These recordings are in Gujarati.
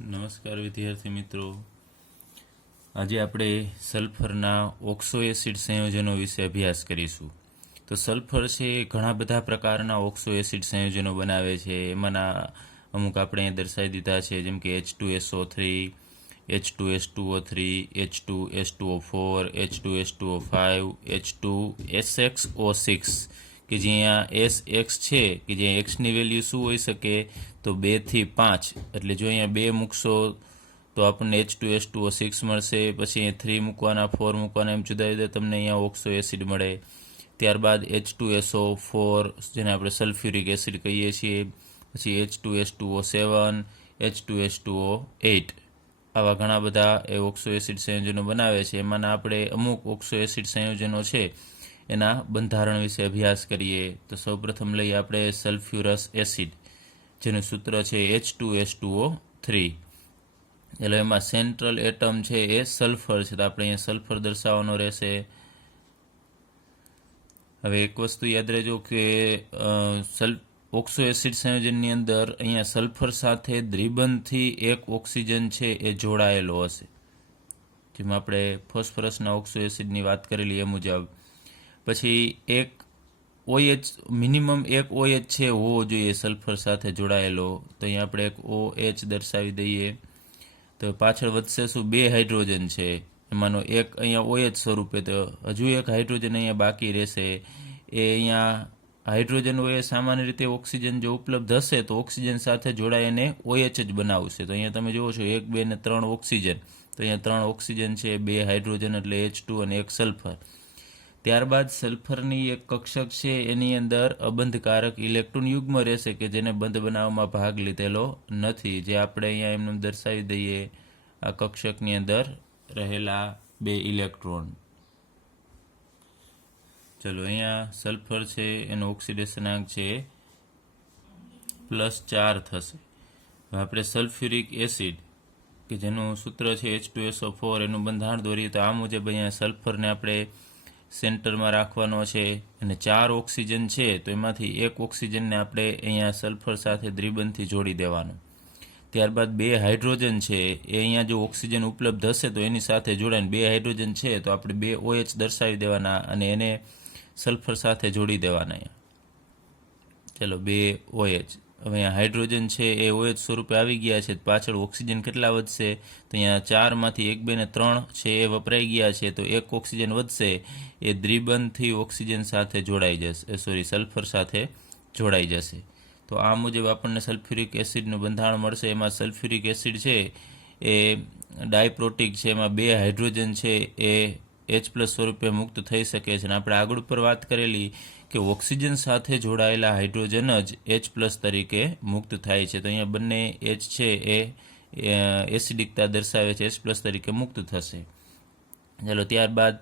નમસ્કાર વિદ્યાર્થી મિત્રો, આજે આપણે સલ્ફરના ઓક્સો એસિડ સંયોજનો વિશે અભ્યાસ કરીશું. તો સલ્ફર છે એ ઘણા બધા પ્રકારના ઓક્સો એસિડ સંયોજનો બનાવે છે. એમાંના અમુક આપણે અહીં દર્શાવી દીધા છે, જેમ કે H2SO3, H2S2O3, H2S2O4, H2S2O5, H2SXO6 કે જ્યાં SX છે કે જ્યાં એક્સની વેલ્યુ શું હોઈ શકે તો 2 થી 5. એટલે જો અહીંયા 2 મૂકશો તો આપણને H2S2O6 મળશે. પછી અહીંયા 3 મૂકવાના, 4 મૂકવાના, એમ જુદા જુદા તમને અહીંયા ઓક્સો એસિડ મળે. ત્યારબાદ H2SO4 જેને આપણે સલ્ફ્યુરિક એસિડ કહીએ છીએ. પછી H2S2O7, H2S2O8 આવા ઘણા બધા એ ઓક્સો એસિડ સંયોજનો બનાવે છે. એમાંના આપણે અમુક ઓક્સો એસિડ સંયોજનો છે એના બંધારણ વિશે અભ્યાસ કરીએ. તો સૌપ્રથમ લઈએ આપણે સલ્ફ્યુરસ એસિડ, જેનું સૂત્ર છે H2S2O3. એટલે એમાં સેન્ટ્રલ એટમ છે એ સલ્ફર છે, તો આપણે અહીંયા સલ્ફર દર્શાવવાનો રહેશે. હવે એક વસ્તુ યાદ રહેજો કે ઓક્સો એસિડ સંયોજનની અંદર અહીંયા સલ્ફર સાથે દ્વિબંધથી એક ઓક્સિજન છે એ જોડાયેલો હશે, જેમાં આપણે ફોસ્ફરસના ઓક્સો એસિડની વાત કરેલી એ મુજબ. પછી એક OH, મિનિમમ એક OH છે હોવો જોઈએ સલ્ફર સાથે જોડાયેલો, તો અહીંયા આપણે એક OH દર્શાવી દઈએ. તો પાછળ વધશે શું, 2 હાઇડ્રોજન છે, એમાંનો એક અહીંયા OH સ્વરૂપે, તો હજુ એક હાઇડ્રોજન અહીંયા બાકી રહેશે. એ અહીંયા હાઇડ્રોજન હોય સામાન્ય રીતે ઓક્સિજન જો ઉપલબ્ધ હશે તો ઓક્સિજન સાથે જોડાય એને OH જ બનાવશે. તો અહીંયા તમે જુઓ છો 1, 2 ને 3 ઓક્સિજન, તો અહીંયા 3 ઓક્સિજન છે, 2 હાઇડ્રોજન એટલે H2 અને 1 સલ્ફર. ત્યારબાદ સલ્ફરની એક કક્ષક છે એની અંદર અબંધકારક ઇલેક્ટ્રોન યુગ્મ રહેશે કે જેને બંધ બનાવવામાં ભાગ લીધેલો નથી, જે આપણે અહીંયા એમને દર્શાવી દઈએ આ કક્ષકની અંદર રહેલા 2 ઇલેક્ટ્રોન. ચલો, અહીંયા સલ્ફર છે એનો ઓક્સિડેશનાંક છે +4 થશે. હવે આપણે સલ્ફ્યુરિક એસિડ કે જેનું સૂત્ર છે H2SO4 એનું બંધારણ દોરીએ તો આ મુજબ અહીંયા સલ્ફરને આપણે સેન્ટરમાં રાખવાનો છે અને 4 ઓક્સિજન છે તો એમાંથી એક ઓક્સિજનને આપણે અહીંયા સલ્ફર સાથે દ્વિબંધથી જોડી દેવાનો. ત્યારબાદ 2 હાઇડ્રોજન છે એ અહીંયા જો ઓક્સિજન ઉપલબ્ધ હશે તો એની સાથે જોડાઈને 2 હાઇડ્રોજન છે તો આપણે 2 OH દર્શાવી દેવાના અને એને સલ્ફર સાથે જોડી દેવાના. ચલો, 2 OH. હવે અહીંયા હાઇડ્રોજન છે એ OH સ્વરૂપે આવી ગયા છે, પાછળ ઓક્સિજન કેટલા વધશે તો અહીંયા 4માંથી 1, 2 ને 3 છે એ વપરાઈ ગયા છે, તો એક ઓક્સિજન વધશે એ દ્વિબંધથી ઓક્સિજન સાથે જોડાઈ જશે, સલ્ફર સાથે જોડાઈ જશે. તો આ મુજબ આપણને સલ્ફ્યુરિક એસિડનું બંધારણ મળશે. એમાં સલ્ફ્યુરિક એસિડ છે એ ડાયપ્રોટિક છે, એમાં 2 હાઇડ્રોજન છે એ H+ સ્વરૂપે મુક્ત થઈ શકે છે. અને આપણે આગળ ઉપર વાત કરેલી કે ઓક્સિજન સાથે જોડાયેલા હાઇડ્રોજન જ H+ તરીકે મુક્ત થાય છે. તો અહીંયા બંને H છે એ એસિડિકતા દર્શાવે છે, H+ તરીકે મુક્ત થશે. ચાલો, ત્યારબાદ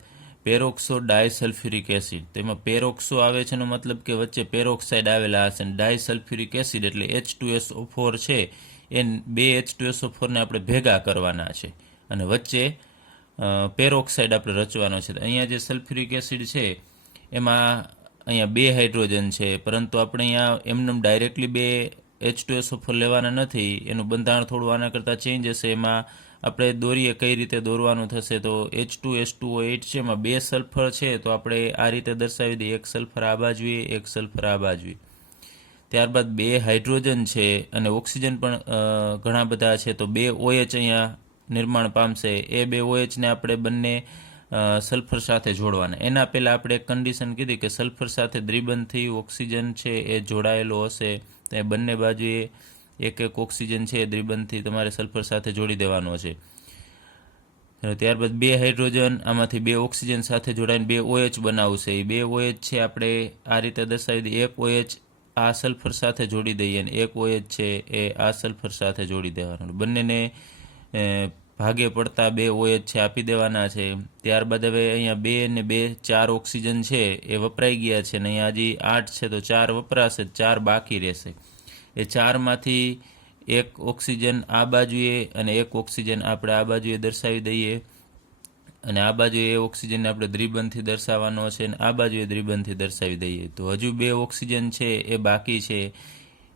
પેરોક્સો ડાયસલ્ફ્યુરિક એસિડ. તો એમાં પેરોક્સો આવે છે એનો મતલબ કે વચ્ચે પેરોક્સાઇડ આવેલા હશે, અને ડાયસલ્ફ્યુરિક એસિડ એટલે H2SO4 છે એ 2 H2SO4 ને આપણે ભેગા કરવાના છે અને વચ્ચે પેરોક્સાઇડ આપણે રચવાનો છે. અહીંયા જે સલ્ફ્યુરિક એસિડ છે એમાં અહીંયા 2 હાઇડ્રોજન છે, પરંતુ આપણે અહીંયા એમને ડાયરેક્ટલી 2 H2SO4 લેવાના નથી, એનું બંધારણ થોડું આના કરતાં ચેન્જ હશે. એમાં આપણે દોરીએ કઈ રીતે દોરવાનું થશે તો H2S2O8 છે એમાં 2 સલ્ફર છે તો આપણે આ રીતે દર્શાવી દઈએ, એક સલ્ફર આ બાજુએ, એક સલ્ફર આ બાજુએ. ત્યારબાદ 2 હાઇડ્રોજન છે અને ઓક્સિજન પણ ઘણા બધા છે, તો 2 OH અહીંયા નિર્માણ પામશે. એ 2 OH ને આપણે બંને સલ્ફર સાથે જોડવાના. એના પહેલાં આપણે એક કન્ડિશન કીધી કે સલ્ફર સાથે દ્વિબંધથી ઓક્સિજન છે એ જોડાયેલો હશે, તો એ બંને બાજુએ એક ઓક્સિજન છે એ દ્વિબંધથી તમારે સલ્ફર સાથે જોડી દેવાનો છે. ત્યારબાદ 2 હાઇડ્રોજન આમાંથી 2 ઓક્સિજન સાથે જોડાઈને 2 OH બનાવશે. એ 2 OH છે આપણે આ રીતે દર્શાવી દઈએ, એક OH આ સલ્ફર સાથે જોડી દઈએ અને એક OH છે એ આ સલ્ફર સાથે જોડી દેવાનો. બંનેને ભાગે પડતા 2 OH છે આપી દેવાના છે. ત્યારબાદ હવે અહીંયા 2 ને 2 4 ઓક્સિજન છે એ વપરાઈ ગયા છે, અને અહીંયા હજી 8 છે તો 4 વપરાશે, 4 બાકી રહેશે. એ 4માંથી એક ઓક્સિજન આ બાજુએ અને એક ઓક્સિજન આપણે આ બાજુએ દર્શાવી દઈએ, અને આ બાજુએ એ ઓક્સિજનને આપણે દ્વિબંધથી દર્શાવવાનો છે અને આ બાજુએ દ્વિબંધથી દર્શાવી દઈએ. તો હજુ 2 ઓક્સિજન છે એ બાકી છે,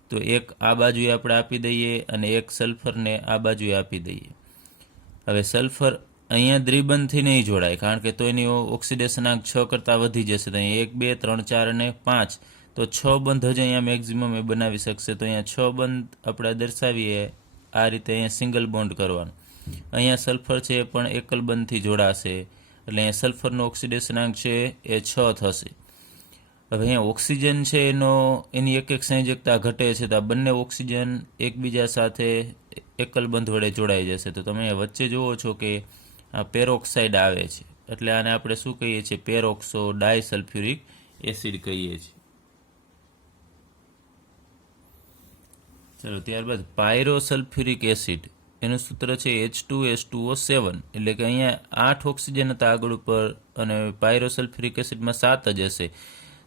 તો એક આ બાજુએ આપણે આપી દઈએ અને એક સલ્ફરને આ બાજુએ આપી દઈએ. હવે સલ્ફર અહીંયા દ્વિબંધથી નહીં જોડાય, કારણ કે તો એની ઓક્સિડેશનાંક 6 કરતાં વધી જશે. તો અહીંયા 1 2 3 4 અને 5, તો 6 બંધ જ અહીંયા મેક્ઝિમમ એ બનાવી શકશે. તો અહીંયા 6 બંધ આપણે દર્શાવીએ આ રીતે. અહીંયા સિંગલ બોન્ડ કરવાનું. અહીંયા સલ્ફર છે એ પણ એકલ બંધથી જોડાશે, એટલે અહીંયા સલ્ફરનો ઓક્સિડેશનાંક છે એ 6 થશે. હવે અહીંયા ઓક્સિજન છે એની એક સંયોજકતા ઘટે છે, તો આ બંને ઓક્સિજન એકબીજા સાથે એકલ બંધ વડે જોડાઈ જશે. તો તમે અહીંયા વચ્ચે જુઓ છો કે આ પેરોક્સાઇડ આવે છે, એટલે આને આપણે શું કહીએ છીએ? પેરોક્સો ડાયસલ્ફ્યુરિક એસિડ કહીએ છીએ. ચલો, ત્યારબાદ પાયરોસલ્ફ્યુરિક એસિડ, એનું સૂત્ર છે H2S2O7, એટલે કે અહીંયા 8 ઓક્સિજન હતા આગળ ઉપર અને પાયરોસલ્ફ્યુરિક એસિડમાં 7 જ હશે.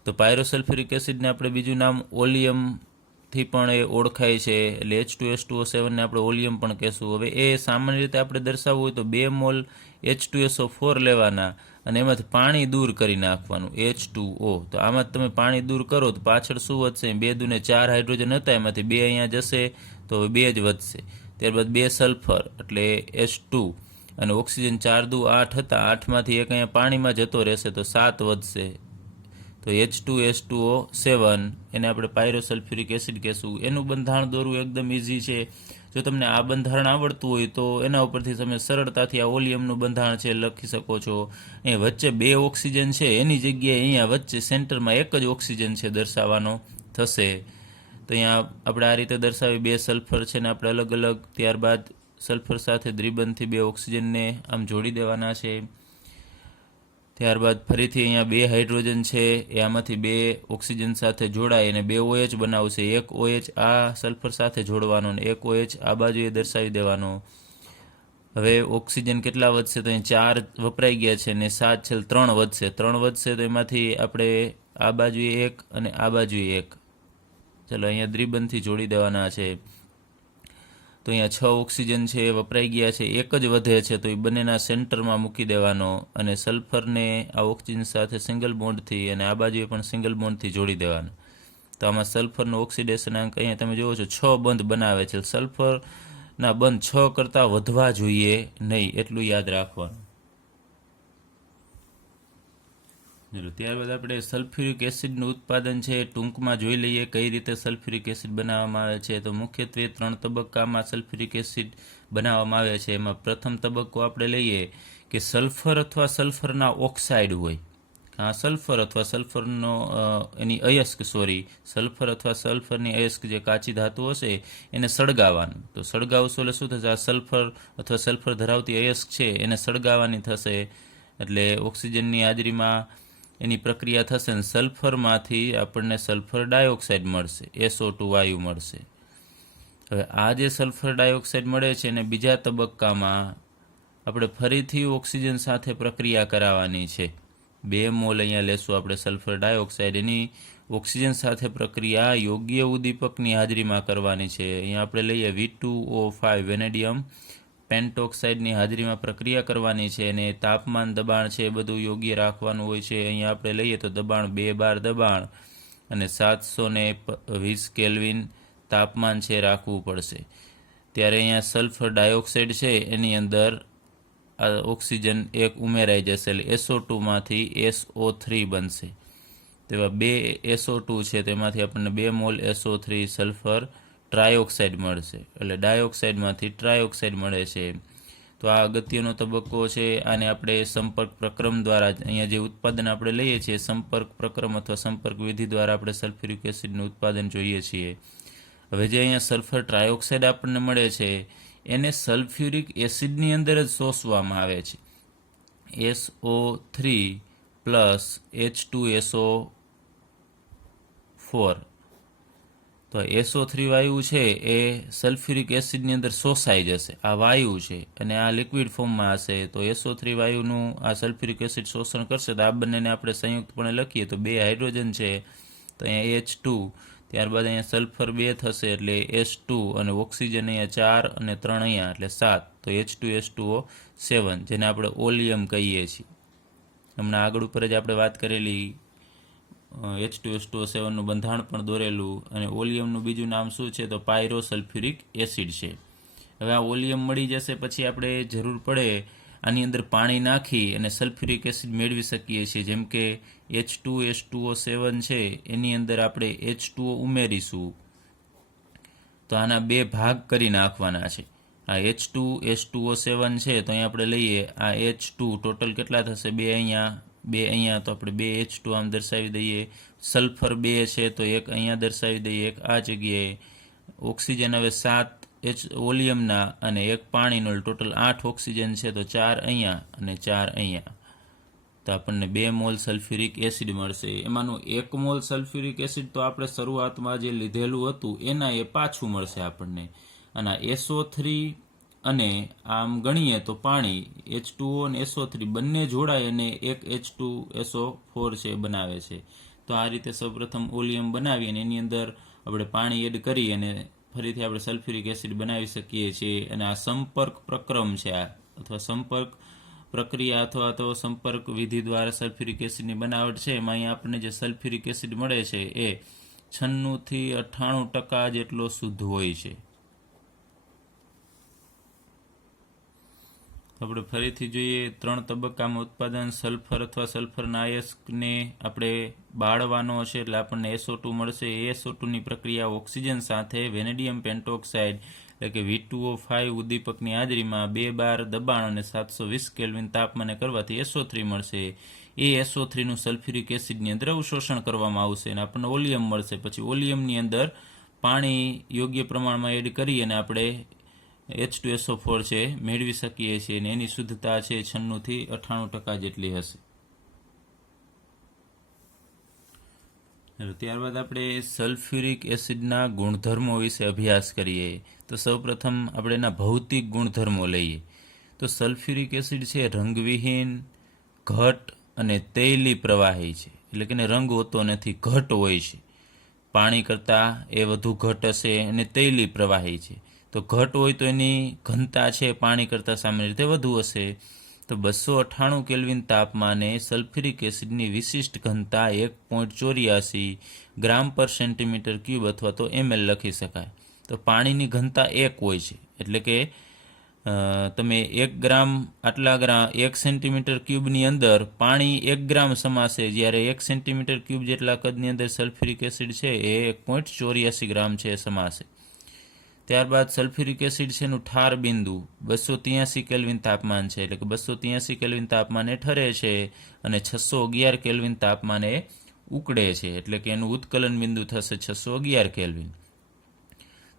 તો પાયરોસલ્ફ્યુરિક એસિડને આપણે બીજું નામ ઓલિયમથી પણ એ ઓળખાય છે, એટલે H2S2O7 ને આપણે ઓલિયમ પણ કહેશું. હવે એ સામાન્ય રીતે આપણે દર્શાવવું હોય તો 2 મોલ H2SO4 લેવાના અને એમાંથી પાણી દૂર કરી નાખવાનું, H2O. તો આમાં તમે પાણી દૂર કરો તો પાછળ શું વધશે? 2 દૂને 4 હાઇડ્રોજન હતા, એમાંથી 2 અહીંયા જશે, તો 2 જ વધશે. ત્યારબાદ 2 સલ્ફર એટલે H2, અને ઓક્સિજન 4 દુ 8 હતા, 8માંથી એક અહીંયા પાણીમાં જતો રહેશે, તો 7 વધશે. તો H2S2O7 એને આપણે પાયરોસલ્ફ્યુરિક એસિડ કહેશું. એનું બંધારણ દોરવું એકદમ ઇઝી છે. જો તમને આ બંધારણ આવડતું હોય તો એના ઉપરથી તમે સરળતાથી આ ઓલિયમનું બંધારણ છે લખી શકો છો. અહીં વચ્ચે 2 ઓક્સિજન છે, એની જગ્યાએ અહીંયા વચ્ચે સેન્ટરમાં એક જ ઓક્સિજન છે દર્શાવવાનો થશે. તો અહીંયા આપણે આ રીતે દર્શાવી 2 સલ્ફર છે ને આપણે અલગ અલગ, ત્યારબાદ સલ્ફર સાથે દ્વિબંધથી 2 ઓક્સિજનને આમ જોડી દેવાના છે. ત્યારબાદ ફરીથી અહીંયા 2 હાઇડ્રોજન છે એ આમાંથી 2 ઓક્સિજન સાથે જોડાય અને 2 OH બનાવશે. એક OH આ સલ્ફર સાથે જોડવાનો અને એક OH આ બાજુએ દર્શાવી દેવાનો. હવે ઓક્સિજન કેટલા વધશે? તો અહીં 4 વપરાઈ ગયા છે અને 7 છેલ્લે 3 વધશે. 3 વધશે તો એમાંથી આપણે આ બાજુએ 1 અને આ બાજુએ 1, ચાલો અહીંયા દ્વિબંધથી જોડી દેવાના છે. તો અહીંયા 6 ઓક્સિજન છે એ વપરાઈ ગયા છે, એક જ વધે છે, તો એ બંનેના સેન્ટરમાં મૂકી દેવાનો અને સલ્ફરને આ ઓક્સિજન સાથે સિંગલ બોન્ડથી અને આ બાજુએ પણ સિંગલ બોન્ડથી જોડી દેવાનો. તો આમાં સલ્ફરનો ઓક્સિડેશનાંક અહીંયા તમે જુઓ છો 6 બંધ બનાવે છે. સલ્ફરના બંધ 6 કરતાં વધવા જોઈએ નહીં, એટલું યાદ રાખવાનું. ત્યારબાદ આપણે સલ્ફ્યુરિક એસિડનું ઉત્પાદન છે ટૂંકમાં જોઈ લઈએ કઈ રીતે સલ્ફ્યુરિક એસિડ બનાવવામાં આવે છે. તો મુખ્યત્વે 3 તબક્કામાં સલ્ફ્યુરિક એસિડ બનાવવામાં આવે છે. એમાં પ્રથમ તબક્કો આપણે લઈએ કે સલ્ફર અથવા સલ્ફરના ઓક્સાઇડ હોય, સલ્ફર અથવા સલ્ફરનો સલ્ફર અથવા સલ્ફરની અયસ્ક જે કાચી ધાતુ હશે એને સળગાવવાનું. તો સળગાવશો એટલે શું થશે? આ સલ્ફર અથવા સલ્ફર ધરાવતી અયસ્ક છે એને સળગાવવાની થશે, એટલે ઓક્સિજનની હાજરીમાં એની પ્રક્રિયા થશે અને સલ્ફરમાંથી આપણને સલ્ફર ડાયોક્સાઇડ મળશે, SO2 વાયુ મળશે. હવે આ જે સલ્ફર ડાયોક્સાઇડ મળે છે એને બીજા તબક્કામાં આપણે ફરીથી ઓક્સિજન સાથે પ્રક્રિયા કરાવવાની છે. 2 મોલ અહીંયા લેશું આપણે સલ્ફર ડાયોક્સાઇડ, એની ઓક્સિજન સાથે પ્રક્રિયા યોગ્ય ઉદ્દીપકની હાજરીમાં કરવાની છે. અહીંયા આપણે લઈએ V2O5 વેનેડિયમ પેન્ટોક્સાઇડની હાજરીમાં પ્રક્રિયા કરવાની છે અને તાપમાન દબાણ છે એ બધું યોગ્ય રાખવાનું હોય છે. અહીંયા આપણે લઈએ તો દબાણ 2 બાર દબાણ અને 720 કેલ્વિન તાપમાન છે રાખવું પડશે. ત્યારે અહીંયા સલ્ફર ડાયોક્સાઇડ છે એની અંદર આ ઓક્સિજન એક ઉમેરાઈ જશે, એટલે SO2માંથી SO3 બનશે. તેવા 2 SO2 છે તેમાંથી આપણને 2 મોલ SO3 સલ્ફર ટ્રાયોક્સાઇડ મળશે, એટલે ડાયોક્સાઇડમાંથી ટ્રાયોક્સાઇડ મળે છે. તો આ અગત્યનો તબક્કો છે. આને આપણે સંપર્ક પ્રક્રમ દ્વારા અહીંયા જે ઉત્પાદન આપણે લઈએ છીએ સંપર્ક પ્રક્રમ અથવા સંપર્ક વિધિ દ્વારા આપણે સલ્ફ્યુરિક એસિડનું ઉત્પાદન જોઈએ છીએ. હવે જે અહીંયા સલ્ફર ટ્રાયોક્સાઇડ આપણને મળે છે એને સલ્ફ્યુરિક એસિડની અંદર જ શોષવામાં આવે છે. SO3 plus H2SO4. તો SO3 વાયુ છે એ સલ્ફ્યુરિક એસિડની અંદર શોષાઈ જશે. આ વાયુ છે અને આ લિક્વિડ ફોર્મમાં હશે, તો SO3 વાયુનું આ સલ્ફ્યુરિક એસિડ શોષણ કરશે. તો આ બંનેને આપણે સંયુક્તપણે લખીએ તો 2 હાઇડ્રોજન છે તો અહીંયા H2, ત્યારબાદ અહીંયા સલ્ફર 2 થશે એટલે S2 અને ઓક્સિજન અહીંયા 4 અને 3 અહીંયા એટલે 7, તો H2S2O7 જેને આપણે ઓલિયમ કહીએ છીએ. હમણાં આગળ ઉપર જ આપણે વાત કરેલી H2SO7નું બંધારણ પણ દોરેલું, અને ઓલિયમનું બીજું નામ શું છે તો પાયરોસલ્ફ્યુરિક એસિડ છે. હવે આ ઓલિયમ મળી જશે પછી આપણે જરૂર પડે આની અંદર પાણી નાખી અને સલ્ફ્યુરિક એસિડ મેળવી શકીએ છીએ. જેમ કે H2SO7 છે એની અંદર આપણે H2O ઉમેરીશું તો આના 2 ભાગ કરી નાખવાના છે. આ H2SO7 છે તો અહીંયા આપણે લઈએ આ H2 ટોટલ કેટલા થશે 2 અહીંયા તો આપણે 2 H2 આમ દર્શાવી દઈએ. સલ્ફર 2 છે તો 1 અહીંયા દર્શાવી દઈએ, 1 આ જગ્યાએ. ઓક્સિજન હવે 7 ઓલિયમના અને 1 પાણીનો, ટોટલ 8 ઓક્સિજન છે તો 4 અહીંયા અને 4 અહીંયા. તો આપણને 2 મોલ સલ્ફ્યુરિક એસિડ મળશે. એમાંનું 1 મોલ સલ્ફ્યુરિક એસિડ તો આપણે શરૂઆતમાં જે લીધેલું હતું એના એ પાછું મળશે આપણને. અને SO3 અને આમ ગણીએ તો પાણી H2O અને SO3 બંને જોડાય અને એક H2SO4 છે બનાવે છે. તો આ રીતે સૌપ્રથમ ઓલિયમ બનાવી અને એની અંદર આપણે પાણી એડ કરી અને ફરીથી આપણે સલ્ફ્યુરિક એસિડ બનાવી શકીએ છીએ. અને આ સંપર્ક પ્રક્રમ છે અથવા સંપર્ક પ્રક્રિયા અથવા તો સંપર્ક વિધિ દ્વારા સલ્ફ્યુરિક એસિડની બનાવટ છે. એમાં અહીંયા આપણને જે સલ્ફ્યુરિક એસિડ મળે છે એ 96 થી 98% જેટલો શુદ્ધ હોય છે. આપણે ફરીથી જોઈએ 3 તબક્કામાં ઉત્પાદન. સલ્ફર અથવા સલ્ફરના અયસ્કને આપણે બાળવાનો છે એટલે આપણને SO2 મળશે. SO2ની પ્રક્રિયા ઓક્સિજન સાથે વેનેડિયમ પેન્ટોક્સાઇડ એટલે કે V2O5 ઉદ્દીપકની હાજરીમાં 2 બાર દબાણ અને 720 કેલ્વિન તાપમાને કરવાથી SO3 મળશે. એ SO3નું સલ્ફ્યુરિક એસિડની અંદર અવશોષણ કરવામાં આવશે અને આપણને ઓલિયમ મળશે. પછી ઓલિયમની અંદર પાણી યોગ્ય પ્રમાણમાં એડ કરી અને આપણે H2SO4 છે મેળવી શકીએ છીએ અને એની શુદ્ધતા છે 96 થી 98% જેટલી હશે. ત્યારબાદ આપણે સલ્ફ્યુરિક એસિડના ગુણધર્મો વિશે અભ્યાસ કરીએ. તો સૌપ્રથમ આપણે એના ભૌતિક ગુણધર્મો લઈએ. તો સલ્ફ્યુરિક એસિડ છે રંગવિહીન, ઘટ અને તૈલી પ્રવાહી છે. એટલે કે રંગ હોતો નથી, ઘટ હોય છે. પાણી કરતાં એ વધુ ઘટ હશે અને તૈલી પ્રવાહી છે. તો ઘટ હોય તો એની ઘનતા છે પાણી કરતાં સામાન્ય રીતે વધુ હશે. તો 298 કેલ્વિન તાપમાને સલ્ફ્યુરિક એસિડની વિશિષ્ટ ઘનતા 1.84 ગ્રામ પર સેન્ટીમીટર ક્યુબ અથવા તો ml લખી શકાય. તો પાણીની ઘનતા 1 હોય છે એટલે કે તમે 1 સેન્ટીમીટર ક્યુબની અંદર પાણી 1 ગ્રામ સમાશે, જ્યારે 1 સેન્ટીમીટર ક્યુબ જેટલા કદની અંદર સલ્ફ્યુરિક એસિડ છે એ 1.84 ગ્રામ છે સમાશે. ત્યારબાદ સલ્ફ્યુરિક એસિડ છે એનું ઠાર બિંદુ 283 કેલ્વિન તાપમાન છે એટલે કે 283 કેલ્વિન તાપમાને ઠરે છે અને 611 કેલ્વિન તાપમાને ઉકળે છે એટલે કે એનું ઉત્કલન બિંદુ થશે 611 કેલ્વિન.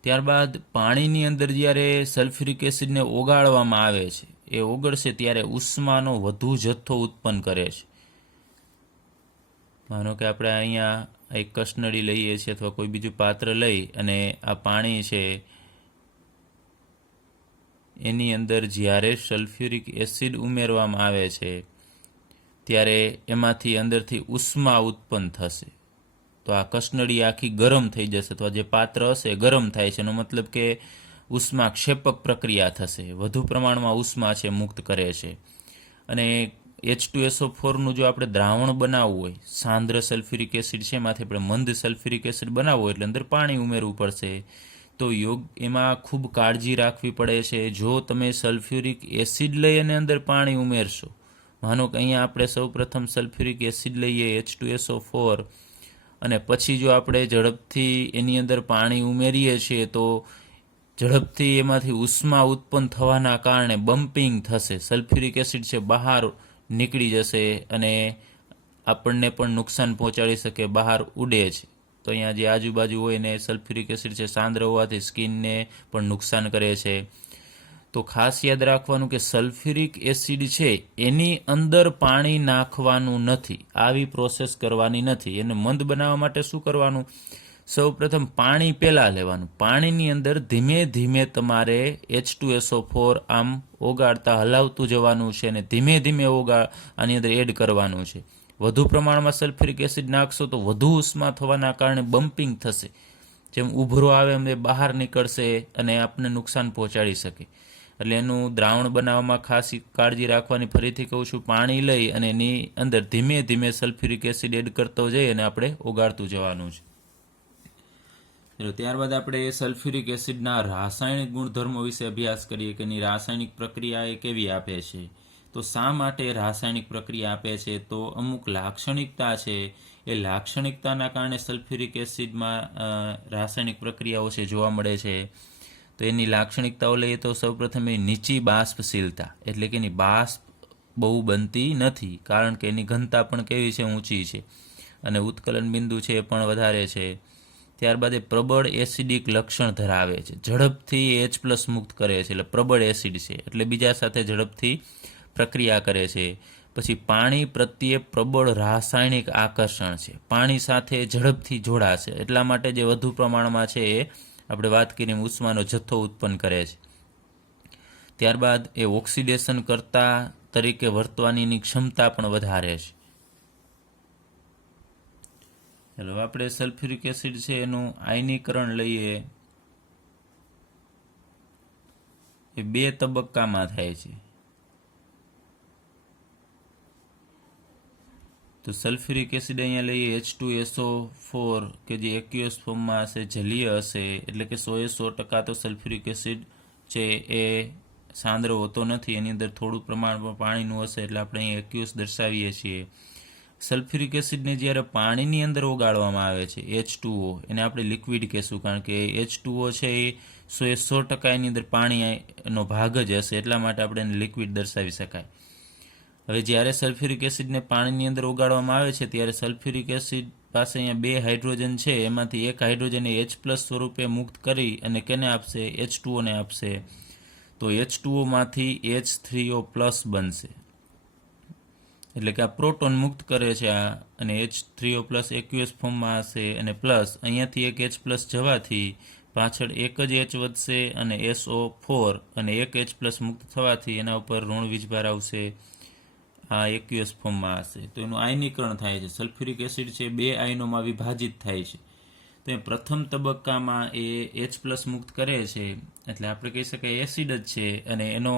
ત્યારબાદ પાણીની અંદર જ્યારે સલ્ફ્યુરિક એસિડને ઓગાળવામાં આવે છે એ ઓગળશે ત્યારે ઉષ્માનો વધુ જથ્થો ઉત્પન્ન કરે છે. માનો કે આપણે અહીંયા એક કસનળી લઈએ છીએ અથવા કોઈ બીજું પાત્ર લઈ અને આ પાણી છે એની અંદર જ્યારે સલ્ફ્યુરિક એસિડ ઉમેરવામાં આવે છે ત્યારે એમાંથી અંદરથી ઉષ્મા ઉત્પન્ન થશે. તો આ કસનળી આખી ગરમ થઈ જશે અથવા જે પાત્ર હશે ગરમ થાય છે. એનો મતલબ કે ઉષ્મા ક્ષેપક પ્રક્રિયા થશે, વધુ પ્રમાણમાં ઉષ્મા છે મુક્ત કરે છે. અને H2SO4નું જો આપણે દ્રાવણ બનાવવું હોય, સાંદ્ર સલ્ફ્યુરિક એસિડ છે એમાંથી આપણે મંદ સલ્ફ્યુરિક એસિડ બનાવવું હોય એટલે અંદર પાણી ઉમેરવું પડશે. તો એમાં ખૂબ કાળજી રાખવી પડે છે. જો તમે સલ્ફ્યુરિક એસિડ લઈ અને અંદર પાણી ઉમેરશો, માનો કે અહીંયા આપણે સૌ પ્રથમ સલ્ફ્યુરિક એસિડ લઈએ H2SO4 અને પછી જો આપણે ઝડપથી એની અંદર પાણી ઉમેરીએ છીએ તો ઝડપથી એમાંથી ઉષ્મા ઉત્પન્ન થવાના કારણે બમ્પિંગ થશે, સલ્ફ્યુરિક એસિડ છે બહાર નીકળી જશે અને આપણને પણ નુકસાન પહોંચાડી શકે, બહાર ઉડે છે. તો અહીંયા જે આજુબાજુ હોય ને સલ્ફ્યુરિક એસિડ છે સાંદ્ર હોવાથી સ્કિનને પણ નુકસાન કરે છે. તો ખાસ યાદ રાખવાનું કે સલ્ફ્યુરિક એસિડ છે એની અંદર પાણી નાખવાનું નથી, આવી પ્રોસેસ કરવાની નથી. એને મંદ બનાવવા માટે શું કરવાનું, સૌ પ્રથમ પાણી પહેલાં લેવાનું, પાણીની અંદર ધીમે ધીમે તમારે H2SO4 આમ ઓગાળતા હલાવતું જવાનું છે અને ધીમે ધીમે આની અંદર એડ કરવાનું છે. વધુ પ્રમાણમાં સલ્ફ્યુરિક એસિડ નાખશો તો વધુ ઉષ્મા થવાના કારણે બમ્પિંગ થશે, જેમ ઉભરો આવે એમ એ બહાર નીકળશે અને આપને નુકસાન પહોંચાડી શકે. એટલે એનું દ્રાવણ બનાવવામાં ખાસ કાળજી રાખવાની. ફરીથી કહું છું, પાણી લઈ અને એની અંદર ધીમે ધીમે સલ્ફ્યુરિક એસિડ એડ કરતો જઈ અને આપણે ઓગાળતું જવાનું છે. ત્યારબાદ આપણે સલ્ફ્યુરિક એસિડના રાસાયણિક ગુણધર્મો વિશે અભ્યાસ કરીએ કે એની રાસાયણિક પ્રક્રિયા એ કેવી આપે છે. તો શા માટે રાસાયણિક પ્રક્રિયા આપે છે? તો અમુક લાક્ષણિકતા છે, એ લાક્ષણિકતાના કારણે સલ્ફ્યુરિક એસિડમાં રાસાયણિક પ્રક્રિયાઓ છે જોવા મળે છે. તો એની લાક્ષણિકતાઓ લઈએ તો સૌપ્રથમ એ નીચી બાષ્પશીલતા, એટલે કે એની બાષ્પ બહુ બનતી નથી, કારણ કે એની ઘનતા પણ કેવી છે? ઊંચી છે, અને ઉત્કલન બિંદુ છે એ પણ વધારે છે. ત્યારબાદ એ પ્રબળ એસિડિક લક્ષણ ધરાવે છે, ઝડપથી H+ મુક્ત કરે છે, એટલે પ્રબળ એસિડ છે એટલે બીજા સાથે ઝડપથી પ્રક્રિયા કરે છે. પછી પાણી પ્રત્યે પ્રબળ રાસાયણિક આકર્ષણ છે, પાણી સાથે ઝડપથી જોડાશે, એટલા માટે જે વધુ પ્રમાણમાં છે એ આપણે વાત કરીને ઉષ્માનો જથ્થો ઉત્પન્ન કરે છે. ત્યારબાદ એ ઓક્સિડેશન કરતા તરીકે વર્તવાની ક્ષમતા પણ વધારે છે. ચાલો આપણે સલ્ફ્યુરિક એસિડ છે એનું આયનીકરણ લઈએ. એ 2 તબક્કામાં થાય છે. તો સલ્ફ્યુરિક એસિડ અહીંયા લઈએ H2SO4 કે જે એક્યુઅસ ફોર્મમાં હશે, જલીય હશે, એટલે કે 100% તો સલ્ફ્યુરિક એસિડ છે એ સાંદ્ર હોતો નથી, એની અંદર થોડું પ્રમાણમાં પાણીનું હશે, એટલે આપણે અહીં એક્યુઅસ દર્શાવીએ છીએ. સલ્ફ્યુરિક એસિડને જ્યારે પાણીની અંદર ઓગાળવામાં આવે છે, H2O, એને આપણે લિક્વિડ કહેશું, કારણ કે H2O છે એ 100% એની અંદર પાણીનો ભાગ જ હશે, એટલા માટે આપણે એને લિક્વિડ દર્શાવી શકાય. હવે જ્યારે સલ્ફ્યુરિક એસિડને પાણીની અંદર ઓગાળવામાં આવે છે ત્યારે સલ્ફ્યુરિક એસિડ પાસે અહીંયા 2 હાઇડ્રોજન છે, એમાંથી એક હાઇડ્રોજન H+ સ્વરૂપે મુક્ત કરી અને કેને આપશે? H2O ને આપશે. તો H2O માંથી H3O+ બનશે, એટલે કે આ પ્રોટોન મુક્ત કરે છે આ, અને H3O+ એક્યુઅસ ફોર્મમાં હશે, અને પ્લસ અહીંયાથી એક H+ જવાથી પાછળ એક જ H વધશે અને SO4, અને એક H+ મુક્ત થવાથી એના ઉપર ઋણ વીજભાર આવશે, આ એક્યુઅસ ફોર્મમાં હશે. તો એનું આયનીકરણ થાય છે. સલ્ફ્યુરિક એસિડ છે 2 આયનોમાં વિભાજિત થાય છે. તો એ પ્રથમ તબક્કામાં એ H+ મુક્ત કરે છે, એટલે આપણે કહી શકાય એસિડ જ છે, અને એનો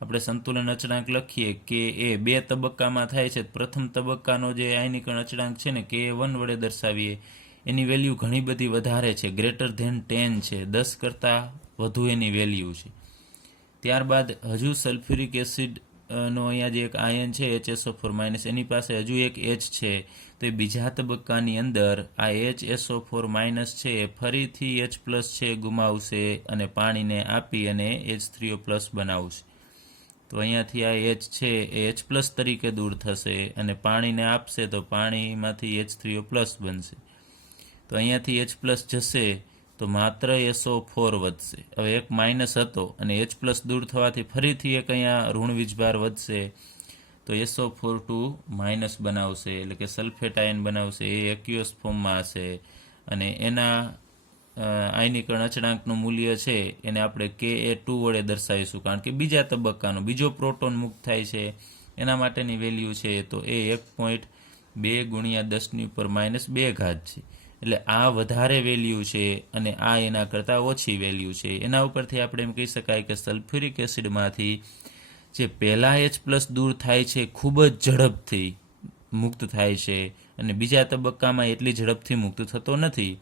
આપણે સંતુલન અચળાંક લખીએ કે એ 2 તબક્કામાં થાય છે. પ્રથમ તબક્કાનો જે આયનીકરણ અચળાંક છે ને Ka1 વડે દર્શાવીએ, એની વેલ્યુ ઘણી બધી વધારે છે, >10 છે, 10 કરતાં વધુ એની વેલ્યુ છે. ત્યારબાદ હજુ સલ્ફ્યુરિક એસિડ નો અહીંયા જે એક આયન છે HSO4-, એની પાસે હજુ એક H છે, તો એ બીજા તબક્કાની અંદર આ HSO4- છે એ ફરીથી H+ છે ગુમાવશે અને પાણીને આપી અને H3O+ બનાવશે. તો અહીંયાથી આ H છે એ H+ તરીકે દૂર થશે અને પાણીને આપશે તો પાણીમાંથી H3O+ બનશે. તો અહીંયાથી H+ જશે તો માત્ર SO4 વધશે. હવે એક માઇનસ હતો અને H+ દૂર થવાથી ફરીથી એક અહીંયા ઋણ વીજભાર વધશે, તો SO4 બનાવશે, એટલે કે સલ્ફેટ આયન બનાવશે. એ એક્યુઅસ ફોર્મમાં હશે અને એના આયનીકરણ અચળાંકનું મૂલ્ય છે એને આપણે Ka2 વડે દર્શાવીશું, કારણ કે બીજા તબક્કાનો બીજો પ્રોટોન મુક્ત થાય છે, એના માટેની વેલ્યુ છે તો એ 1.2 × 10⁻²² છે. એટલે આ વધારે વેલ્યુ છે અને આ એના કરતાં ઓછી વેલ્યુ છે. એના ઉપરથી આપણે એમ કહી શકાય કે સલ્ફ્યુરિક એસિડમાંથી જે પહેલાં H+ દૂર થાય છે ખૂબ જ ઝડપથી મુક્ત થાય છે, અને બીજા તબક્કામાં એટલી ઝડપથી મુક્ત થતો નથી,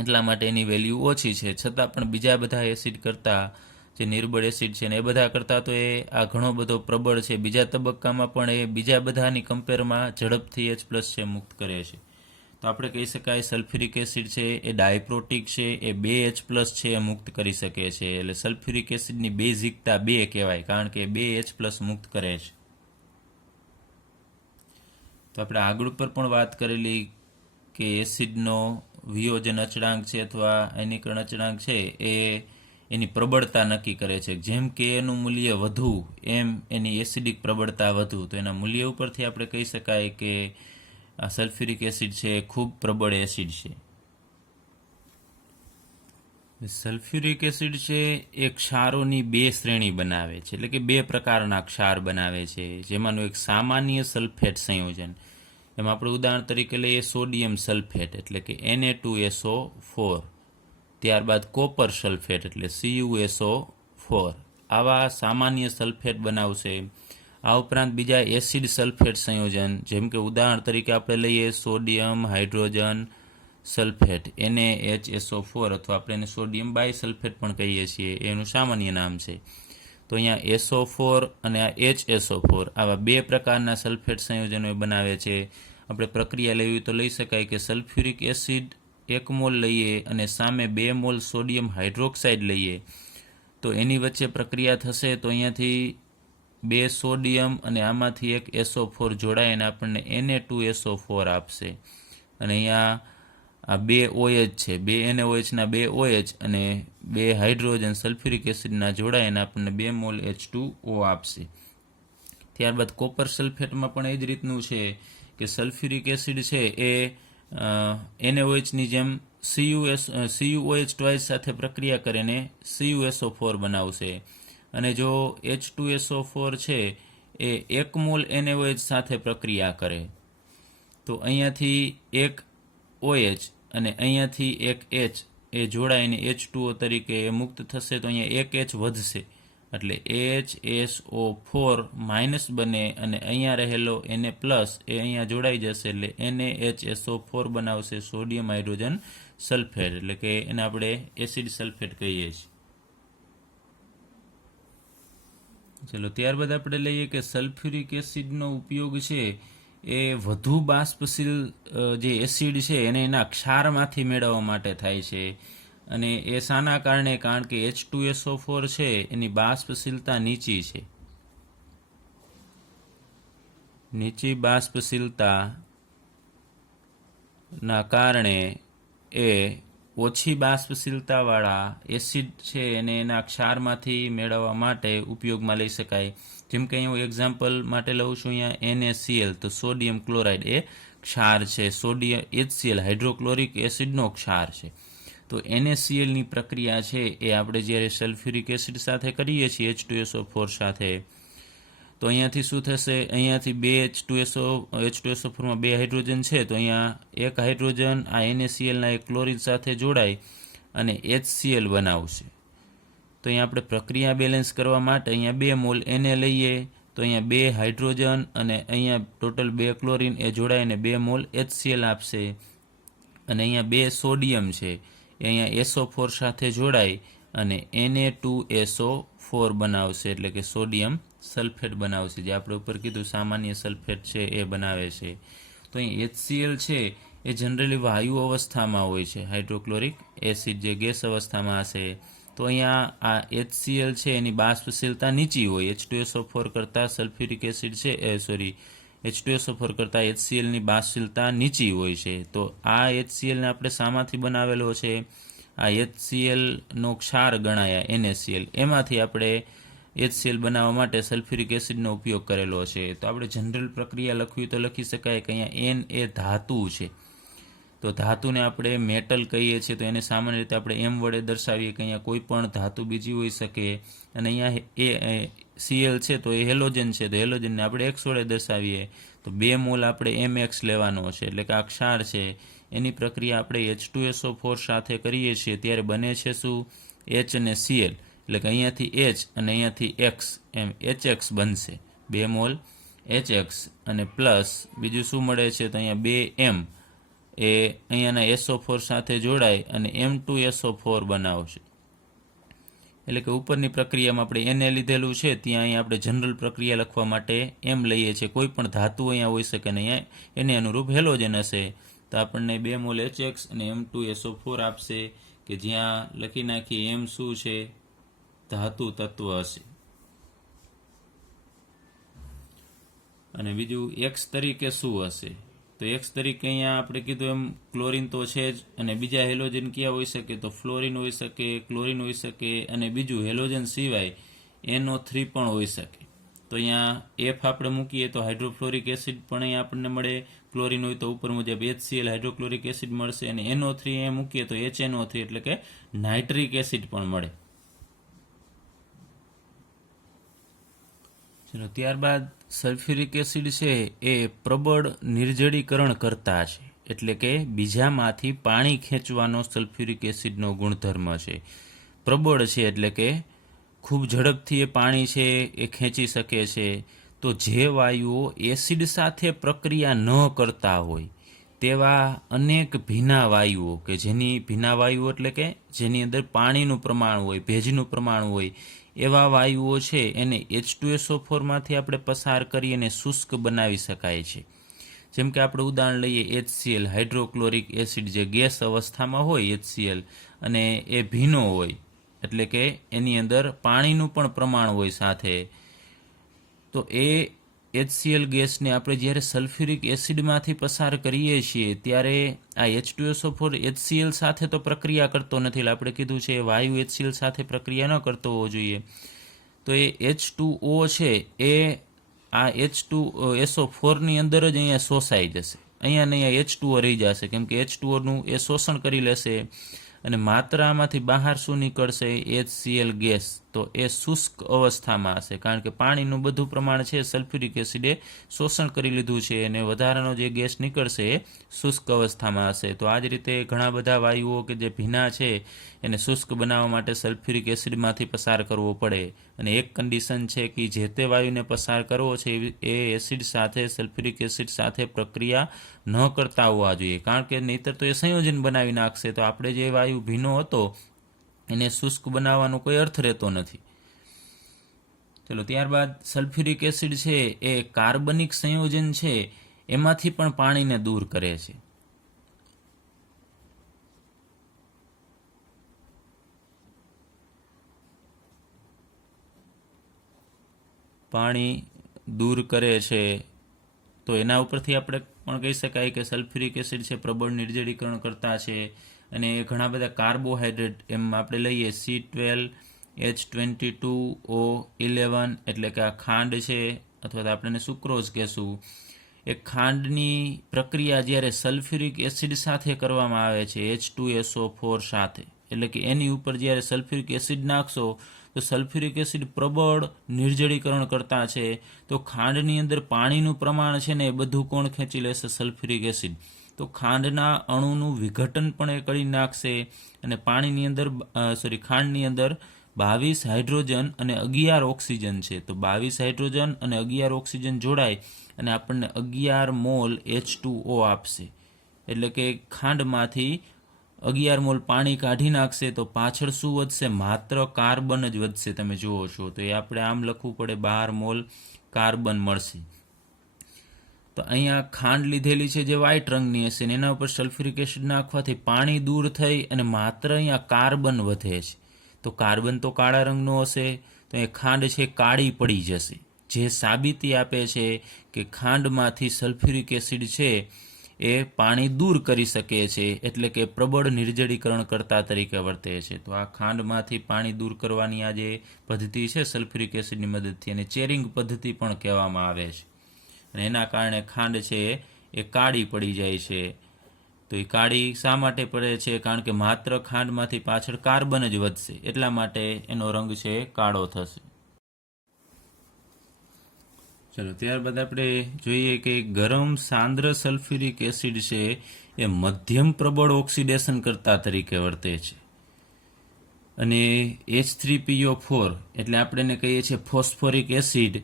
એટલા માટે એની વેલ્યુ ઓછી છે. છતાં પણ બીજા બધા એસિડ કરતાં, જે નિર્બળ એસિડ છે ને એ બધા કરતાં તો એ આ ઘણો બધો પ્રબળ છે. બીજા તબક્કામાં પણ એ બીજા બધાની કમ્પેરમાં ઝડપથી H+ છે મુક્ત કરે છે. તો આપણે કહી શકાય સલ્ફ્યુરિક એસિડ છે એ ડાયપ્રોટિક છે, એ 2 H+ છે એ મુક્ત કરી શકે છે. એટલે સલ્ફ્યુરિક એસિડની બેઝિકતા 2 કહેવાય, કારણ કે 2 H+ મુક્ત કરે છે. તો આપણે આગળ પર પણ વાત કરેલી કે એસિડનો વિયોજન અચળાંક છે અથવા આયનીકરણ અચળાંક છે એ એની પ્રબળતા નક્કી કરે છે. જેમ કે એનું મૂલ્ય વધુ એમ એની એસિડિક પ્રબળતા વધુ. તો એના મૂલ્ય ઉપરથી આપણે કહી શકાય કે આ સલ્ફ્યુરિક એસિડ છે એ ખૂબ પ્રબળ એસિડ છે. સલ્ફ્યુરિક એસિડ છે એ ક્ષારોની 2 શ્રેણી બનાવે છે, એટલે કે 2 પ્રકારના ક્ષાર બનાવે છે, જેમાંનું એક સામાન્ય સલ્ફેટ સંયોજન. એમાં આપણે ઉદાહરણ તરીકે લઈએ સોડિયમ સલ્ફેટ, એટલે કે Na2SO4. ત્યારબાદ કોપર સલ્ફેટ, એટલે CuSO4, આવા સામાન્ય સલ્ફેટ બનાવશે. આ ઉપરાંત બીજા એસિડ સલ્ફેટ સંયોજન, જેમ કે ઉદાહરણ તરીકે આપણે લઈએ સોડિયમ હાઇડ્રોજન સલ્ફેટ NaHSO4, અથવા આપણે એને સોડિયમ બાયસલ્ફેટ પણ કહીએ છીએ, એનું સામાન્ય નામ છે. તો અહીંયા SO4 અને આ HSO4 આવા બે પ્રકારના સલ્ફેટ સંયોજનો બનાવે છે. આપણે પ્રક્રિયા લેવી તો લઈ શકાય કે સલ્ફ્યુરિક એસિડ 1 મોલ લઈએ અને સામે 2 મોલ સોડિયમ હાઇડ્રોક્સાઇડ લઈએ, તો એની વચ્ચે પ્રક્રિયા થશે. તો અહીંયાથી 2 સોડિયમ અને આમાંથી એક SO4 જોડાય અને આપણને Na2SO4 આપશે. અને અહીંયા આ 2 OH છે, 2 NaOHના 2 OH અને 2 હાઇડ્રોજન સલ્ફ્યુરિક એસિડના જોડાય અને આપણને 2 મોલ H2O આપશે. ત્યારબાદ કોપર સલ્ફેટમાં પણ એ જ રીતનું છે કે સલ્ફ્યુરિક એસિડ છે એ NaOHની જેમ CuOH ટ્વાઇસ સાથે પ્રક્રિયા કરીને CuSO4 બનાવશે. અને જો H2SO4 છે એ 1 મોલ NaOH સાથે પ્રક્રિયા કરે, તો અહીંયાથી એક OH અને અહીંયાથી એક H એ જોડાઈને H2O તરીકે મુક્ત થશે. તો અહીંયા એક H વધશે એટલે HSO4 માઇનસ બને અને અહીંયા રહેલો Na પ્લસ એ અહીંયા જોડાઈ જશે એટલે NaHSO4 બનાવશે સોડિયમ હાઇડ્રોજન સલ્ફેટ, એટલે કે એને આપણે એસિડ સલ્ફેટ કહીએ છીએ. ચલો ત્યારબાદ આપણે લઈએ કે સલ્ફ્યુરિક એસિડનો ઉપયોગ છે એ વધુ બાષ્પશીલ જે એસિડ છે એને એના ક્ષારમાંથી મેળવવા માટે થાય છે. અને એ શાના કારણે? કારણ કે H2SO4 છે એની બાષ્પશીલતા નીચી છે. નીચી બાષ્પશીલતાના કારણે એ ઓછી બાષ્પશીલતાવાળા એસિડ છે એને એના ક્ષારમાંથી મેળવવા માટે ઉપયોગમાં લઈ શકાય. જેમ કે અહીં હું એક્ઝામ્પલ માટે લઉં છું અહીંયા NaCl, તો સોડિયમ ક્લોરાઇડ એ ક્ષાર છે, સોડિયમ HCl હાઇડ્રોક્લોરિક એસિડનો ક્ષાર છે. તો NaClની પ્રક્રિયા છે એ આપણે જ્યારે સલ્ફ્યુરિક એસિડ સાથે કરીએ છીએ H2SO4 સાથે, તો અહીંયાથી શું થશે? અહીંયાથી 2 H2SO4માં 2 હાઇડ્રોજન છે, તો અહીંયા એક હાઇડ્રોજન આ NaClના એક ક્લોરીન સાથે જોડાય અને HCl બનાવશે. તો અહીંયા આપણે પ્રક્રિયા બેલેન્સ કરવા માટે અહીંયા 2 મોલ Na લઈએ, તો અહીંયા 2 હાઇડ્રોજન અને અહીંયા ટોટલ 2 ક્લોરીન એ જોડાઈને 2 મોલ HCl આપશે. અને અહીંયા 2 સોડિયમ છે એ અહીંયા SO4 સાથે જોડાય અને Na2SO4 બનાવશે, એટલે કે સોડિયમ સલ્ફેટ બનાવશે, જે આપણે ઉપર કીધું સામાન્ય સલ્ફેટ છે એ બનાવે છે. તો અહીં HCl છે એ જનરલી વાયુ અવસ્થામાં હોય છે, હાઇડ્રોક્લોરિક એસિડ જે ગેસ અવસ્થામાં હશે. તો અહીંયા આ HCl છે એની બાષ્પશીલતા નીચી હોય, H2SO4 કરતાં સલ્ફ્યુરિક એસિડ છે H2SO4 કરતાં HClની બાષ્પશીલતા નીચી હોય છે. તો આ HClને આપણે શામાંથી બનાવેલો છે? આ HClનો ક્ષાર ગણાયા NaCl, એમાંથી આપણે HCl બનાવવા માટે સલ્ફ્યુરિક એસિડનો ઉપયોગ કરેલો છે. તો આપણે જનરલ પ્રક્રિયા લખવી તો લખી શકાય કે અહીંયા N એ ધાતુ છે, તો ધાતુને આપણે મેટલ કહીએ છીએ, તો એને સામાન્ય રીતે આપણે M વડે દર્શાવીએ કે અહીંયા કોઈ પણ ધાતુ બીજી હોઈ શકે. અને અહીંયા Cl છે તો એ હેલોજન છે, તો હેલોજનને આપણે X વડે દર્શાવીએ, તો 2 મોલ આપણે MX લેવાનો છે, એટલે કે આ ક્ષાર છે એની પ્રક્રિયા આપણે H2SO4 સાથે કરીએ છીએ ત્યારે બને છે શું? H અને Cl, એટલે કે અહીંયાથી H અને અહીંયાથી X એમ HX બનશે, 2 મોલ HX અને પ્લસ બીજું શું મળે છે? તો અહીંયા 2 M એ અહીંયાના SO4 સાથે જોડાય અને M2SO4 બનાવશે. એટલે કે ઉપરની પ્રક્રિયામાં આપણે Na લીધેલું છે, ત્યાં અહીંયા આપણે જનરલ પ્રક્રિયા લખવા માટે M લઈએ છીએ. કોઈ પણ ધાતુ અહીંયા હોઈ શકે ને અહીંયા એને અનુરૂપ હેલોજન હશે, તો આપણને 2 મોલ HX અને M2SO4 આપશે, કે જ્યાં લખી નાખી M શું છે? ધાતુ તત્વ હશે. અને બીજું X તરીકે શું હશે? તો X તરીકે અહીંયા આપણે કીધું એમ ક્લોરીન તો છે જ, અને બીજા હેલોજન ક્યાં હોઈ શકે? તો ફ્લોરિન હોઈ શકે, ક્લોરીન હોઈ શકે, અને બીજું હેલોજન સિવાય NO3 પણ હોઈ શકે. તો અહીંયા F આપણે મૂકીએ તો હાઇડ્રોફ્લોરિક એસિડ પણ અહીંયા આપણને મળે, ક્લોરીન હોય તો ઉપર મુજબ HCl હાઇડ્રોક્લોરિક એસિડ મળશે, અને NO3 અહીંયા મૂકીએ તો HNO3 એટલે કે નાઇટ્રિક એસિડ પણ મળે. ચલો ત્યારબાદ સલ્ફ્યુરિક એસિડ છે એ પ્રબળ નિર્જળીકરણ કરતા છે, એટલે કે બીજામાંથી પાણી ખેંચવાનો સલ્ફ્યુરિક એસિડનો ગુણધર્મ છે. પ્રબળ છે એટલે કે ખૂબ ઝડપથી એ પાણી છે એ ખેંચી શકે છે. તો જે વાયુઓ એસિડ સાથે પ્રક્રિયા ન કરતા હોય તેવા અનેક ભીના વાયુઓ કે જેની ભીના વાયુઓ એટલે કે જેની અંદર પાણીનું પ્રમાણ હોય, ભેજનું પ્રમાણ હોય, એવા વાયુઓ છે એને H2SO4 માંથી આપણે પસાર કરી અને શુષ્ક બનાવી શકાય છે. જેમ કે આપણે ઉદાહરણ લઈએ HCl, હાઇડ્રોક્લોરિક એસિડ, જે ગેસ અવસ્થામાં હોય HCl અને એ ભીનો હોય એટલે કે એની અંદર પાણીનું પણ પ્રમાણ હોય સાથે, તો એ HCl ગેસને આપણે જ્યારે સલ્ફ્યુરિક એસિડમાંથી પસાર કરીએ છીએ ત્યારે આ H2SO4 HCl સાથે તો પ્રક્રિયા કરતો નથી. એટલે આપણે કીધું છે વાયુ HCl સાથે પ્રક્રિયા ન કરતો હોવો જોઈએ. તો એ H2O છે એ આ H2SO4 ની અંદર જ અહીંયા શોષાઈ જશે. અહીંયા ને અહીંયા H2O રહી જશે, કેમ કે H2Oનું એ શોષણ કરી લેશે અને માત્ર આમાંથી બહાર શું નીકળશે? HCl gas. તો એ શુષ્ક અવસ્થામાં હશે, કારણ કે પાણીનું બધું પ્રમાણ છે સલ્ફ્યુરિક એસિડે શોષણ કરી લીધું છે અને વધારાનો જે ગેસ નીકળશે એ શુષ્ક અવસ્થામાં હશે. તો આ જ રીતે ઘણા બધા વાયુઓ કે જે ભીના છે એને શુષ્ક બનાવવા માટે સલ્ફ્યુરિક એસિડમાંથી પસાર કરવો પડે, અને એક કન્ડિશન છે કે જે તે વાયુને પસાર કરવો છે એ એસિડ સાથે, સલ્ફ્યુરિક એસિડ સાથે પ્રક્રિયા ન કરતા હોવા જોઈએ, કારણ કે નહીંતર તો એ સંયોજન બનાવી નાખશે. તો આપણે જે વાયુ ભીનો હતો એને શુષ્ક બનાવવાનો કોઈ અર્થ રહેતો નથી. ચલો, ત્યારબાદ સલ્ફ્યુરિક એસિડ છે એ કાર્બનિક સંયોજન છે એમાંથી પણ પાણીને દૂર કરે છે. પાણી દૂર કરે છે તો એના ઉપરથી આપણે પણ કહી શકાય કે સલ્ફ્યુરિક એસિડ છે પ્રબળ નિર્જલીકરણ કરતા છે. અને ઘણા બધા કાર્બોહાઈડ્રેટ એમ આપણે લઈએ C12H22O11 એટલે કે આ ખાંડ છે, અથવા તો આપણે સુક્રોઝ કહેશું. એ ખાંડની પ્રક્રિયા જ્યારે સલ્ફ્યુરિક એસિડ સાથે કરવામાં આવે છે H2SO4 સાથે, એટલે કે એની ઉપર જ્યારે સલ્ફ્યુરિક એસિડ નાખશો તો સલ્ફ્યુરિક એસિડ પ્રબળ નિર્જલીકરણ કરતા છે. તો ખાંડની અંદર પાણીનું પ્રમાણ છે ને એ બધું કોણ ખેંચી લેશે? Sulphuric acid. તો ખાંડના અણુનું વિઘટન પણ એ કરી નાખશે અને પાણીની અંદર ખાંડની અંદર 22 હાઇડ્રોજન અને 11 ઓક્સિજન છે. તો 22 હાઇડ્રોજન અને 11 ઓક્સિજન જોડાય અને આપણને 11 મોલ H2O આપશે. એટલે કે ખાંડમાંથી 11 મોલ પાણી કાઢી નાખશે તો પાછળ શું વધશે? માત્ર કાર્બન જ વધશે. તમે જુઓ છો તો એ આપણે આમ લખવું પડે, 12 મોલ કાર્બન મળશે. તો અહીંયા ખાંડ લીધેલી છે જે વ્હાઇટ રંગની હશે ને એના ઉપર સલ્ફ્યુરિક એસિડ નાખવાથી પાણી દૂર થઈ અને માત્ર અહીંયા કાર્બન વધે છે. તો કાર્બન તો કાળા રંગનો હશે, તો એ ખાંડ છે કાળી પડી જશે, જે સાબિતી આપે છે કે ખાંડમાંથી સલ્ફ્યુરિક એસિડ છે એ પાણી દૂર કરી શકે છે, એટલે કે પ્રબળ નિર્જલીકરણ કરતા તરીકે વર્તે છે. તો આ ખાંડમાંથી પાણી દૂર કરવાની આ જે પદ્ધતિ છે સલ્ફ્યુરિક એસિડની મદદથી, અને ચેરિંગ પદ્ધતિ પણ કહેવામાં આવે છે. અને એના કારણે ખાંડ છે એ કાળી પડી જાય છે. તો એ કાળી શા માટે પડે છે? કારણ કે માત્ર ખાંડમાંથી પાછળ કાર્બન જ વધશે, એટલા માટે એનો રંગ છે કાળો થશે. ચલો, ત્યારબાદ આપણે જોઈએ કે ગરમ સાંદ્ર સલ્ફ્યુરિક એસિડ છે એ મધ્યમ પ્રબળ ઓક્સિડેશન કરતા તરીકે વર્તે છે. અને H3PO4 એટલે આપણે એને કહીએ છીએ ફોસ્ફોરિક એસિડ,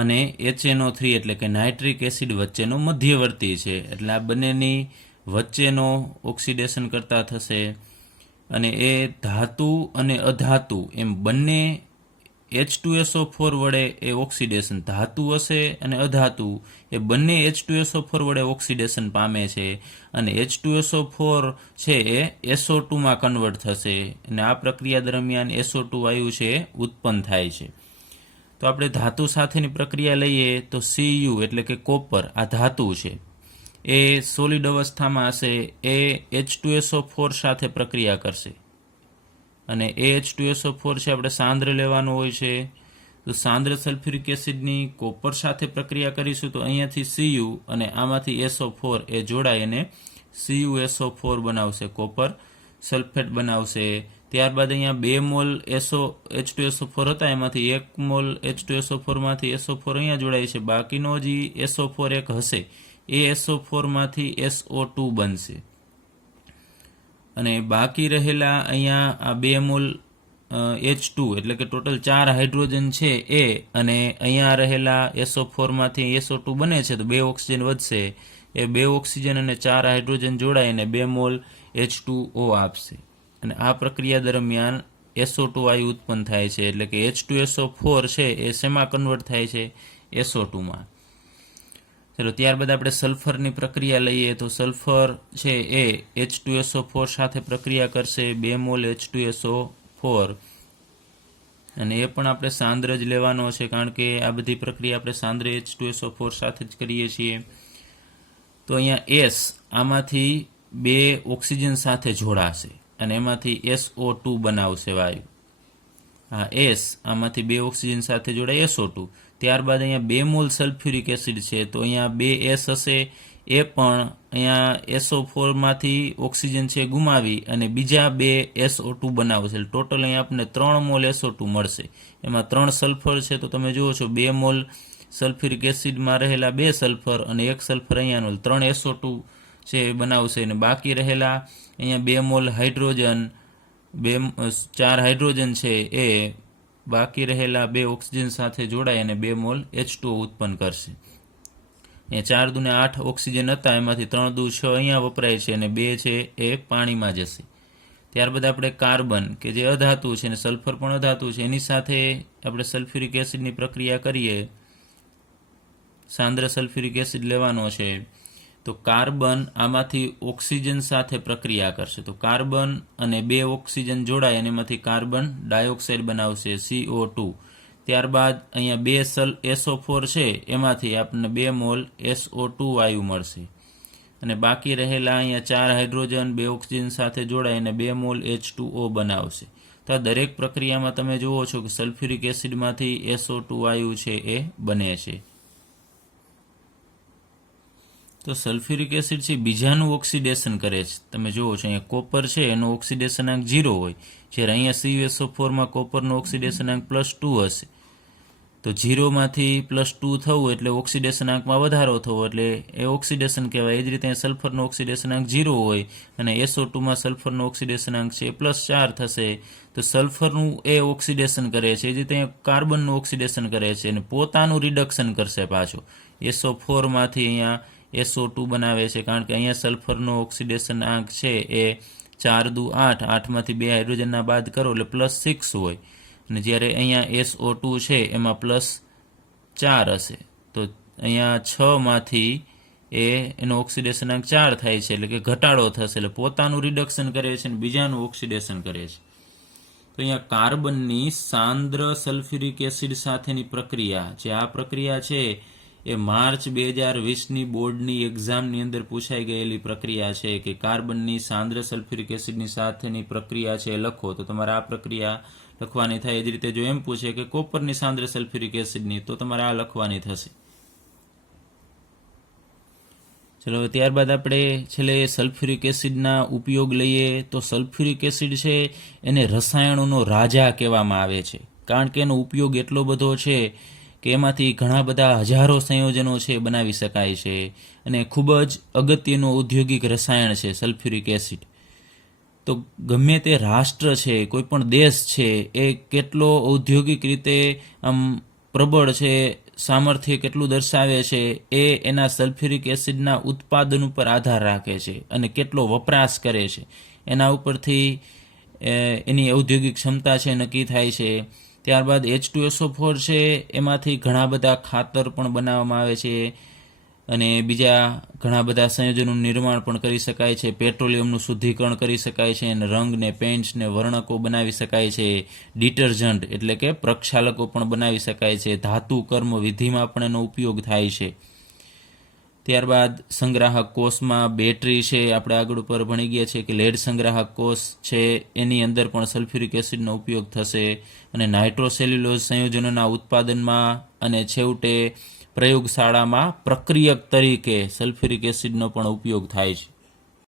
અને HNO3 એટલે કે નાઇટ્રિક એસિડ વચ્ચેનો મધ્યવર્તી છે. એટલે આ બંનેની વચ્ચેનો ઓક્સિડેશન કરતા થશે. અને એ ધાતુ અને અધાતુ એમ બંને H2SO4 વડે એ ઓક્સિડેશન, ધાતુ હશે અને અધાતુ એ બંને H2SO4 વડે ઓક્સિડેશન પામે છે. અને H2SO4 છે એ SO2 માં કન્વર્ટ થશે અને આ પ્રક્રિયા દરમિયાન SO2 વાયુ છે ઉત્પન્ન થાય છે. તો આપણે ધાતુ સાથેની પ્રક્રિયા લઈએ તો Cu એટલે કે કોપર, આ ધાતુ છે એ સોલિડ અવસ્થામાં હશે, એ H2SO4 સાથે પ્રક્રિયા કરશે. અને એ H2SO4 છે આપણે સાંદ્ર લેવાનો હોય છે. તો સાંદ્ર સલ્ફ્યુરિક એસિડની કોપર સાથે પ્રક્રિયા કરીશું તો અહીંયાથી Cu અને આમાંથી SO4 એ જોડાય અને CuSO4 બનાવશે, કોપર સલ્ફેટ બનાવશે. ત્યારબાદ અહીંયા 2 મોલ H2SO4 હતા, એમાંથી 1 મોલ H2SO4 માંથી SO4 અહીંયા જોડાય છે, બાકીનો હજી SO4 એક હશે, એ SO4 માંથી SO2 બનશે. અને બાકી રહેલા અહીંયા આ 2 મોલ H2 એટલે કે ટોટલ 4 હાઇડ્રોજન છે એ, અને અહીંયા રહેલા SO4 માંથી SO2 બને છે તો 2 ઓક્સિજન વધશે. એ 2 ઓક્સિજન અને 4 હાઇડ્રોજન જોડાઈને 2 મોલ H2O આપશે. અને આ પ્રક્રિયા દરમિયાન SO2 વાયુ ઉત્પન્ન થાય છે, એટલે કે H2SO4 છે એ શેમાં કન્વર્ટ થાય છે? SO2 માં. ચલો ત્યારબાદ આપણે સલ્ફરની પ્રક્રિયા લઈએ તો સલ્ફર છે એ H2SO4 સાથે પ્રક્રિયા કરશે, 2 મોલ H2SO4, અને એ પણ આપણે સાંદ્ર જ લેવાનો છે કારણ કે આ બધી પ્રક્રિયા આપણે સાંદ્ર H2SO4 સાથે જ કરીએ છીએ. તો અહીંયા S આમાંથી 2 ઓક્સિજન સાથે જોડાશે અને એમાંથી SO2 બનાવશે વાયુ. હા, S આમાંથી 2 ઓક્સિજન સાથે જોડાય SO2. ત્યારબાદ અહીંયા 2 મોલ સલ્ફ્યુરિક એસિડ છે તો અહીંયા 2 S હશે, એ પણ અહીંયા SO4 માંથી ઓક્સિજન છે ગુમાવી અને બીજા 2 SO2 બનાવશે. ટોટલ અહીંયા આપણને 3 મોલ SO2 મળશે. એમાં 3 સલ્ફર છે તો તમે જુઓ છો 2 મોલ સલ્ફ્યુરિક એસિડમાં રહેલા 2 સલ્ફર અને 1 સલ્ફર અહીંયાનો 3 SO2 છે એ બનાવશે. અને બાકી રહેલા અહીંયા 2 મોલ હાઇડ્રોજન, 4 હાઇડ્રોજન છે એ બાકી રહેલા 2 ઓક્સિજન સાથે જોડાય અને 2 મોલ H2O ઉત્પન્ન કરશે. એ 4 દુને 8 ઓક્સિજન હતા, એમાંથી 3 દુ 6 અહીંયા વપરાય છે અને 2 છે એ પાણીમાં જશે. ત્યારબાદ આપણે કાર્બન કે જે અધાતુ છે અને સલ્ફર પણ અધાતુ છે, એની સાથે આપણે સલ્ફ્યુરિક એસિડની પ્રક્રિયા કરીએ. સાંદ્ર સલ્ફ્યુરિક એસિડ લેવાનો છે તો કાર્બન આમાંથી ઓક્સિજન સાથે પ્રક્રિયા કરશે. તો કાર્બન અને 2 ઓક્સિજન જોડાય અને એમાંથી કાર્બન ડાયોક્સાઇડ બનાવશે, CO2. ત્યારબાદ અહીંયા 2 SO4 છે એમાંથી આપણને 2 મોલ SO2 વાયુ મળશે. અને બાકી રહેલા અહીંયા 4 હાઇડ્રોજન 2 ઓક્સિજન સાથે જોડાય અને 2 મોલ H2O બનાવશે. તો આ દરેક પ્રક્રિયામાં તમે જુઓ છો કે સલ્ફ્યુરિક એસિડમાંથી SO2 વાયુ છે એ બને છે. તો સલ્ફ્યુરિક એસિડ છે બીજાનું ઓક્સિડેશન કરે છે. તમે જુઓ છો અહીંયા કોપર છે એનો ઓક્સિડેશનાંક 0 હોય, જ્યારે અહીંયા CuSO4 માં કોપરનો ઓક્સિડેશનાંક +2 હશે. તો 0 માંથી +2 થવું એટલે ઓક્સિડેશનાંકમાં વધારો થવો એટલે એ ઓક્સિડેશન કહેવાય. એ જ રીતે સલ્ફરનો ઓક્સિડેશનાંક 0 હોય અને SO2 માં સલ્ફરનો ઓક્સિડેશનાંક છે +4 થશે. તો સલ્ફરનું એ ઓક્સિડેશન કરે છે, એ જ રીતે કાર્બનનું ઓક્સિડેશન કરે છે અને પોતાનું રિડક્શન કરશે પાછો. SO4 માંથી અહીંયા SO2 બનાવે છે કારણ કે અહીંયા સલ્ફરનો ઓક્સિડેશન આંક છે એ 4 દુ 8, 8માંથી 2 હાઇડ્રોજનના બાદ કરો એટલે +6 હોય, અને જ્યારે અહીંયા SO2 છે એમાં +4 હશે. તો અહીંયા 6 માંથી એનો ઓક્સિડેશન આંક 4 થાય છે એટલે કે ઘટાડો થશે. એટલે પોતાનું રિડક્શન કરે છે અને બીજાનું ઓક્સિડેશન કરે છે. તો અહીંયા કાર્બનની સાંદ્ર સલ્ફ્યુરિક એસિડ સાથેની પ્રક્રિયા, જે આ પ્રક્રિયા છે એ માર્ચ 2020ની બોર્ડની એક્ઝામની અંદર પૂછાઈ ગયેલી પ્રક્રિયા છે કે કાર્બનની સાંદ્ર સલ્ફ્યુરિક એસિડની સાથેની પ્રક્રિયા છે લખો. તો તમારે આ પ્રક્રિયા લખવાની થાય. એ જ રીતે જો એમ પૂછે કે કોપરની સાંદ્ર સલ્ફ્યુરિક એસિડની, તો તમારે આ લખવાની થશે. ચલો ત્યારબાદ આપણે છેલ્લે સલ્ફ્યુરિક એસિડના ઉપયોગ લઈએ. તો સલ્ફ્યુરિક એસિડ છે એને રસાયણોનો રાજા કહેવામાં આવે છે કારણ કે એનો ઉપયોગ એટલો બધો છે કે એમાંથી ઘણા બધા હજારો સંયોજનો છે બનાવી શકાય છે અને ખૂબ જ અગત્યનું ઔદ્યોગિક રસાયણ છે સલ્ફ્યુરિક એસિડ. તો ગમે તે રાષ્ટ્ર છે, કોઈ પણ દેશ છે, એ કેટલો ઔદ્યોગિક રીતે આમ પ્રબળ છે, સામર્થ્ય કેટલું દર્શાવે છે એ એના સલ્ફ્યુરિક એસિડના ઉત્પાદન ઉપર આધાર રાખે છે અને કેટલો વપરાશ કરે છે એના ઉપરથી એની ઔદ્યોગિક ક્ષમતા છે નક્કી થાય છે. ત્યારબાદ H2SO4 છે એમાંથી ઘણા બધા ખાતર પણ બનાવવામાં આવે છે અને બીજા ઘણા બધા સંયોજનોનું નિર્માણ પણ કરી શકાય છે. પેટ્રોલિયમનું શુદ્ધિકરણ કરી શકાય છે અને રંગ ને પેઇન્ટ્સ ને વર્ણકો બનાવી શકાય છે. ડિટર્જન્ટ એટલે કે પ્રક્ષાલકો પણ બનાવી શકાય છે. ધાતુ કર્મ વિધિમાં પણ એનો ઉપયોગ થાય છે. ત્યારબાદ સંગ્રાહક કોષમાં બેટરી છે, આપણે આગળ ઉપર ભણી ગયા છે કે લેડ સંગ્રાહક કોષ છે એની અંદર પણ સલ્ફ્યુરિક એસિડનો ઉપયોગ થશે અને નાઇટ્રોસેલ્યુલોઝ સંયોજનોના ઉત્પાદનમાં અને છેવટે પ્રયોગશાળામાં પ્રક્રિયક તરીકે સલ્ફ્યુરિક એસિડનો પણ ઉપયોગ થાય છે.